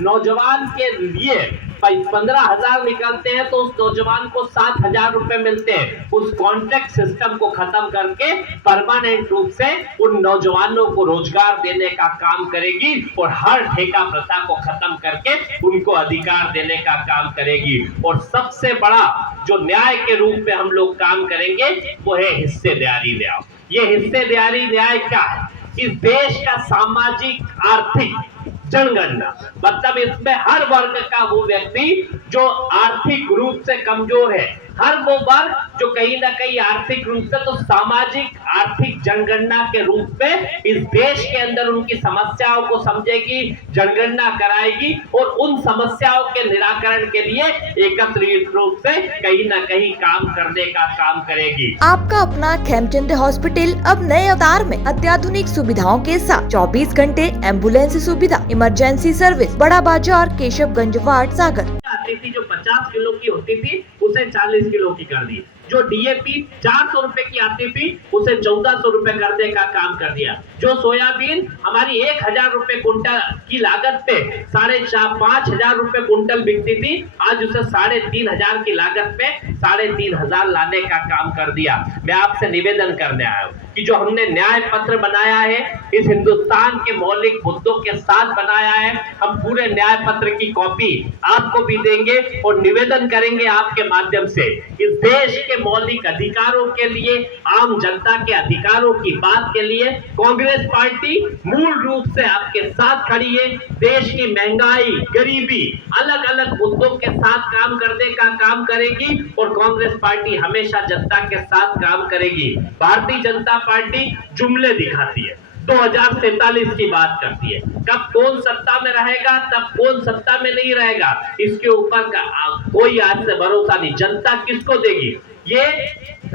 नौजवान के लिए 15,000 निकलते हैं तो उस नौजवान को 7,000 रुपए मिलते हैं। उस कॉन्ट्रैक्ट सिस्टम को खत्म करके परमानेंट रूप से उन नौजवानों को रोजगार देने का काम करेगी और हर ठेका प्रथा को खत्म करके उनको अधिकार देने का काम करेगी। और सबसे बड़ा जो न्याय के रूप में हम लोग काम करेंगे वो है हिस्सेदारी न्याय। ये हिस्सेदारी न्याय क्या है? इस देश का सामाजिक आर्थिक जनगणना, मतलब इसमें हर वर्ग का वो व्यक्ति जो आर्थिक रूप से कमजोर है, हर वो वर्ग जो कहीं ना कहीं आर्थिक रूप से, तो सामाजिक आर्थिक जनगणना के रूप में इस देश के अंदर उनकी समस्याओं को समझेगी, जनगणना कराएगी और उन समस्याओं के निराकरण के लिए एकत्रित रूप से कहीं ना कहीं काम करने का काम करेगी। आपका अपना खेमचंद हॉस्पिटल अब नए अवतार में अत्याधुनिक सुविधाओं के साथ 24 घंटे एम्बुलेंस सुविधा, इमरजेंसी सर्विस, बड़ा बाजार, केशवगंज वार्ड, सागर। आती थी जो 50 किलो की होती थी उसे 40 किलो की कर दी। जो डीएपी 400 रुपए की आती थी उसे 1400 रुपए करने का काम कर दिया। जो सोयाबीन हमारी 1,000 रुपए कुंटल की लागत पे 5,500 रुपए कुंटल बिकती थी, आज उसे 3,500 की लागत पे 3,500 लाने का काम कर दिया। मैं आपसे निवेदन करने आया हूँ कि जो हमने न्याय पत्र बनाया है, इस हिंदुस्तान के मौलिक मुद्दों के साथ बनाया है, हम पूरे न्याय पत्र की कॉपी आपको भी देंगे और निवेदन करेंगे आपके माध्यम से इस देश के मौलिक अधिकारों के लिए, आम जनता के अधिकारों की बात के लिए कांग्रेस पार्टी मूल रूप से आपके साथ खड़ी है। देश की महंगाई, गरीबी, अलग अलग मुद्दों के साथ काम करने का काम करेगी और कांग्रेस पार्टी हमेशा जनता के साथ काम करेगी। भारतीय जनता पार्टी जुमले दिखाती है, 2047 की बात करती है, कब कौन सत्ता में रहेगा, तब कौन सत्ता में नहीं रहेगा, इसके ऊपर का कोई आज से भरोसा नहीं। जनता किसको देगी? ये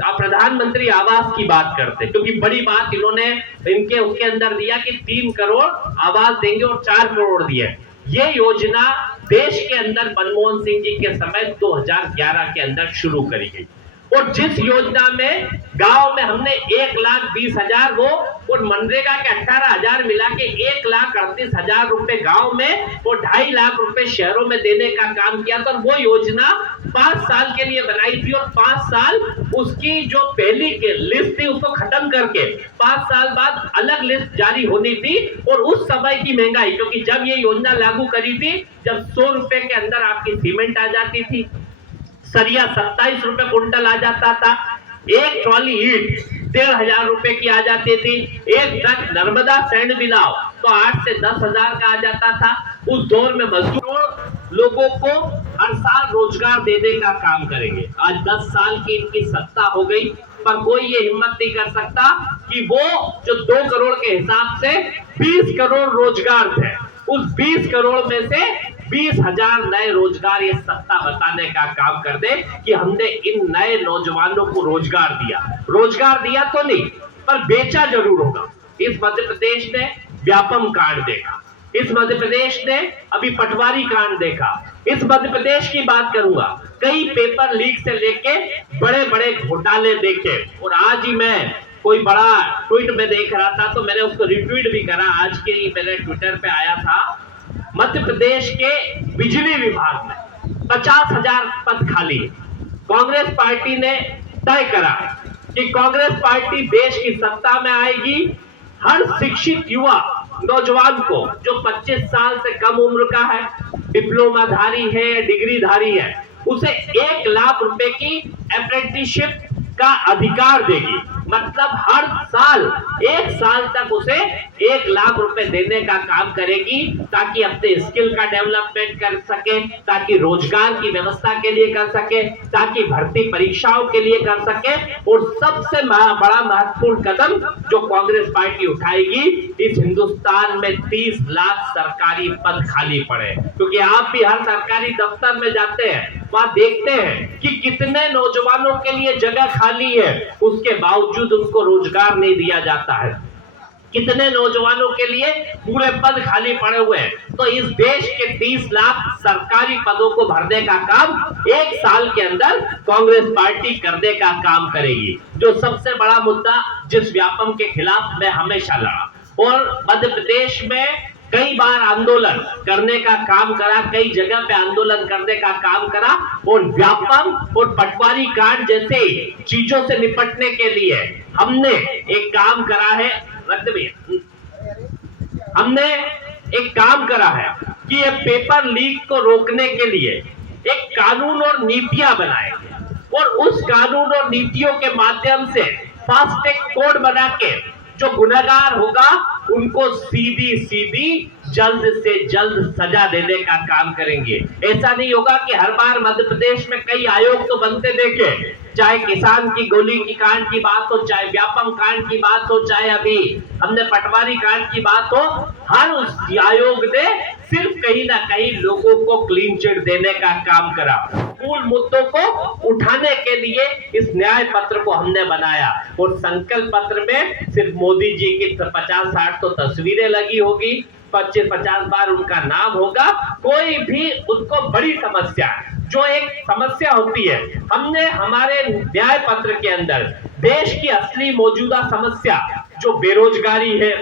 प्रधानमंत्री आवास की बात करते, क्योंकि बड़ी बात इन्होंने इनके उसके अंदर दिया कि 3 करोड़ आवास देंगे और 4 करोड़ दिए। ये योजना देश के अंदर मनमोहन सिंह जी के समय 2011 के अंदर शुरू करी गई और जिस योजना में गांव में हमने 1,20,000 वो और मनरेगा के 18,000 मिला के 1,38,000 रुपए गांव में और 2.5 लाख रुपए शहरों में देने का काम किया था। वो योजना 5 साल के लिए बनाई थी और 5 साल उसकी जो पहली के लिस्ट थी उसको खत्म करके 5 साल बाद अलग लिस्ट जारी होनी थी। और उस समय की महंगाई, क्योंकि जब ये योजना लागू करी थी, जब 100 रुपए के अंदर आपकी सीमेंट आ जाती थी, सरिया 27 रुपए कुंटल आ जाता था, एक ट्रॉली ईंट 1,500 रुपए की आ जाती थी, एक ट्रक नर्मदा सैंड भी लाओ तो 8 से 10,000 का आ जाता था। उस दौर में मजदूरों लोगों को हर साल रोजगार देने का काम करेंगे। आज 10 साल की इनकी सत्ता हो गई, पर कोई ये हिम्मत नहीं कर सकता कि वो जो 2 करोड़ के हिसाब से 20 करोड़ रोजगार थे, उस 20 करोड़ में से 20,000 नए रोजगार ये सत्ता बताने का काम कर दे कि हमने इन नए नौजवानों को रोजगार दिया। रोजगार दिया तो नहीं, पर बेचा जरूर होगा। इस मध्य प्रदेश ने व्यापम कांड देखा, इस मध्य प्रदेश ने अभी पटवारी कांड देखा, इस मध्य प्रदेश की बात करूंगा, कई पेपर लीक से लेके बड़े बड़े घोटाले देखे। और आज ही मैं कोई बड़ा ट्वीट में देख रहा था तो मैंने उसको रिट्वीट भी करा, आज के ही मेरे ट्विटर पे आया था। मध्य प्रदेश के बिजली विभाग में 50,000 पद खाली है। कांग्रेस पार्टी ने तय करा कि कांग्रेस पार्टी देश की सत्ता में आएगी, हर शिक्षित युवा नौजवान को जो 25 साल से कम उम्र का है, डिप्लोमाधारी है, डिग्रीधारी है, उसे 1 लाख रुपए की अप्रेंटिसशिप का अधिकार देगी। मतलब हर साल 1 साल तक उसे 1 लाख रुपए देने का काम करेगी, ताकि अपने स्किल का डेवलपमेंट कर सके, ताकि रोजगार की व्यवस्था के लिए कर सके, ताकि भर्ती परीक्षाओं के लिए कर सके। और सबसे बड़ा महत्वपूर्ण कदम जो कांग्रेस पार्टी उठाएगी, इस हिंदुस्तान में 30 लाख सरकारी पद खाली पड़े। क्योंकि आप भी हर सरकारी दफ्तर में जाते हैं, वहां देखते हैं कि कितने नौजवानों के लिए जगह खाली है, उसके बावजूद उनको रोजगार नहीं दिया जाता है। कितने नौजवानों के लिए पूरे पद खाली पड़े हुए हैं। तो इस देश के 30 लाख सरकारी पदों को भरने का काम 1 साल के अंदर कांग्रेस पार्टी करने का काम करेगी। जो सबसे बड़ा मुद्दा जिस व्यापम के खिलाफ मैं हमेशा लड़ा, और मध्य प्रदेश में कई बार आंदोलन करने का काम करा, कई जगह पे आंदोलन करने का काम करा और व्यापम और पटवारी कांड जैसे चीजों से निपटने के लिए हमने एक काम करा है। हमने एक काम करा है कि ये पेपर लीक को रोकने के लिए एक कानून और नीतियां बनाए और उस कानून और नीतियों के माध्यम से फास्ट ट्रैक कोड बना के जो गुनहगार होगा उनको सीधी जल्द से जल्द सजा देने का काम करेंगे। ऐसा नहीं होगा कि हर बार मध्य प्रदेश में कई आयोग तो बनते देखे, चाहे किसान की गोली की कांड की बात हो, चाहे व्यापम कांड की बात हो, चाहे अभी हमने पटवारी कांड की बात हो, हर उस आयोग ने सिर्फ कहीं ना कहीं लोगों को क्लीन चिट देने का काम करा। मूल मुद्दों को उठाने के लिए इस न्याय पत्र को हमने बनाया और संकल्प पत्र में सिर्फ मोदी जी की 50-60 तो तस्वीरें लगी होगी, 25-50 बार उनका नाम होगा। कोई भी उनको बड़ी समस्या जो एक समस्या होती है, हमने हमारे न्याय पत्र के अंदर देश की असली मौजूदा समस्या जो बेरोजगारी है,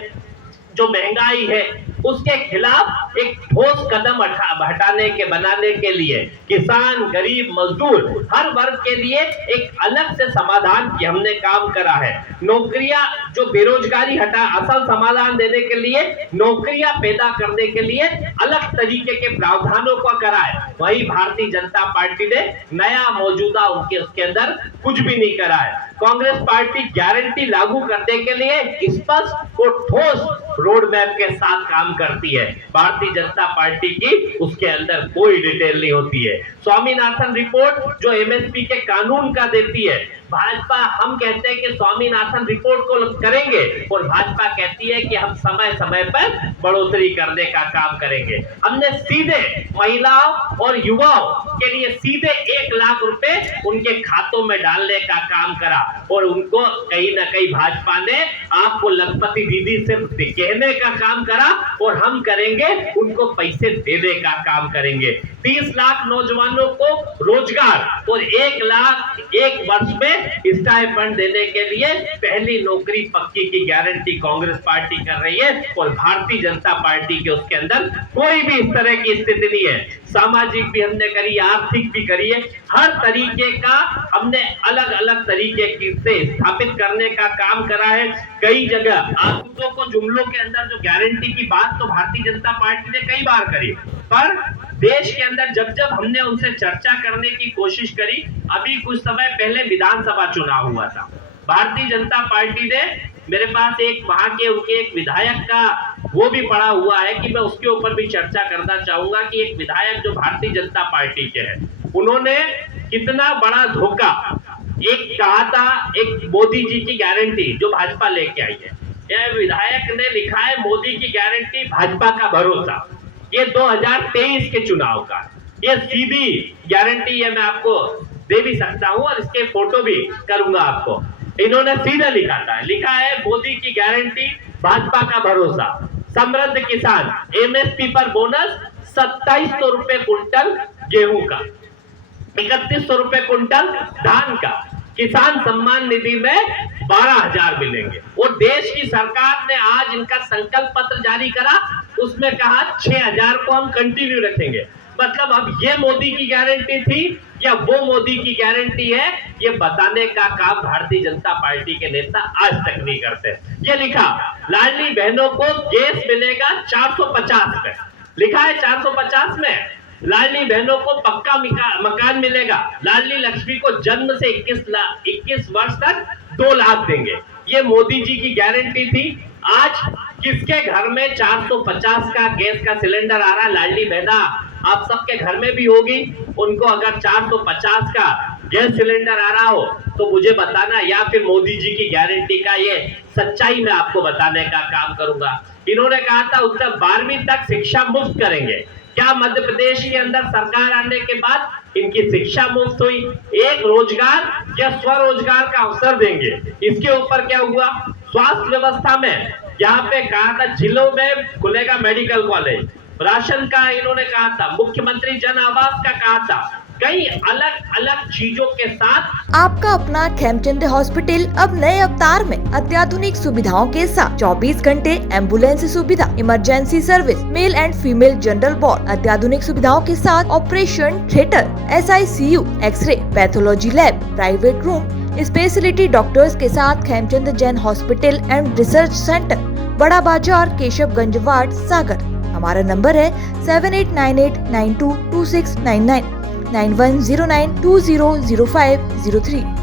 जो महंगाई है, उसके खिलाफ एक ठोस कदम हटाने के बनाने के लिए किसान, गरीब, मजदूर हर वर्ग के लिए एक अलग से समाधान की हमने काम करा है। नौकरियां जो बेरोजगारी हटा असल समाधान देने के लिए नौकरियां पैदा करने के लिए अलग तरीके के प्रावधानों को करा है। वही भारतीय जनता पार्टी ने नया मौजूदा उसके अंदर कुछ भी नहीं करा है। कांग्रेस पार्टी गारंटी लागू करने के लिए स्पष्ट और ठोस रोड मैप के साथ काम करती है। भारतीय जनता पार्टी की उसके अंदर कोई डिटेल नहीं होती है। स्वामीनाथन रिपोर्ट जो एमएसपी के कानून का देती है, भाजपा हम कहते हैं कि स्वामीनाथन रिपोर्ट को करेंगे और भाजपा कहती है कि हम समय समय पर बढ़ोतरी करने का काम करेंगे। हमने सीधे महिलाओं और युवाओं के लिए सीधे 1 लाख रुपए उनके खातों में डालने का काम करा और उनको कहीं ना कहीं भाजपा ने आपको लखपति दीदी से कहने का काम करा और हम करेंगे उनको पैसे देने का काम करेंगे। 30 लाख नौजवानों को रोजगार और 1 लाख 1 वर्ष में स्टाइपेंड देने के लिए पहली नौकरी पक्की की गारंटी कांग्रेस पार्टी कर रही है और भारतीय जनता पार्टी के उसके अंदर कोई भी इस तरह की स्थिति नहीं है। सामाजिक भी हमने करी, आर्थिक भी करी है, हर तरीके का हमने अलग अलग तरीके से स्थापित करने का काम करा है। कई जगह आंकड़ों को जुमलों के अंदर जो गारंटी की बात तो भारतीय जनता पार्टी ने कई बार करी, पर देश के अंदर जब हमने उनसे चर्चा करने की कोशिश करी, अभी कुछ समय पहले विधानसभा चुनाव हुआ था, भारतीय जनता पार्टी ने मेरे पास एक वहां के उनके एक विधायक का वो भी पड़ा हुआ है कि मैं उसके ऊपर भी चर्चा करना चाहूंगा कि एक विधायक जो भारतीय जनता पार्टी के हैं, उन्होंने कितना बड़ा धोखा एक कहा था, एक मोदी जी की गारंटी जो भाजपा लेके आई है। यह विधायक ने लिखा है मोदी की गारंटी भाजपा का भरोसा, ये 2023 के चुनाव का, ये सीधी गारंटी है, मैं आपको दे भी सकता हूं और इसके फोटो भी करूंगा आपको। इन्होंने सीधा लिखा है मोदी की गारंटी भाजपा का भरोसा, समृद्ध किसान, एमएसपी पर बोनस 2700 रुपए कुंटल गेहूं का, 3100 रुपए कुंटल धान का, किसान सम्मान निधि में 12,000 मिलेंगे। और देश की सरकार ने आज इनका संकल्प पत्र जारी करा, उसमें कहा 6,000 को हम कंटिन्यू रखेंगे। मतलब अब ये मोदी की गारंटी थी या वो मोदी की गारंटी है, ये बताने का काम भारतीय जनता पार्टी के नेता आज तक नहीं करते। ये लिखा लाडली बहनों को गैस मिलेगा 450 में, लिखा है 450 में लाडली बहनों को पक्का मकान मिलेगा, लाडली लक्ष्मी को जन्म से 21 वर्ष तक 2 लाख देंगे। ये मोदी जी की गारंटी थी। आज किसके घर में 450 का गैस का सिलेंडर आ रहा है? लाडली बहना आप सबके घर में भी होगी, उनको अगर 450 का गैस सिलेंडर आ रहा हो तो मुझे बताना, या फिर मोदी जी की गारंटी का ये सच्चाई मैं आपको बताने का काम करूंगा। इन्होंने कहा था उत्तर 12वीं तक शिक्षा मुफ्त करेंगे। क्या मध्य प्रदेश के अंदर सरकार आने के बाद इनकी शिक्षा मुफ्त हुई? एक रोजगार या स्वरोजगार का अवसर देंगे, इसके ऊपर क्या हुआ? स्वास्थ्य व्यवस्था में यहाँ पे कहा था जिलों में खुलेगा मेडिकल कॉलेज, राशन का इन्होंने कहा था, मुख्यमंत्री जन आवास का कहा था, कई अलग अलग चीजों के साथ आपका अपना खेमचंद हॉस्पिटल अब नए अवतार में अत्याधुनिक सुविधाओं के साथ 24 घंटे एम्बुलेंस सुविधा, emergency service, male and female general ward, अत्याधुनिक सुविधाओं के साथ operation theatre, SICU, x ray, pathology lab, private room, speciality doctors के साथ Khemchand Jain hospital and research centre, Bada Bazar, Keshavganj ward, सागर। हमारा नंबर है 7898922699, 9109200503।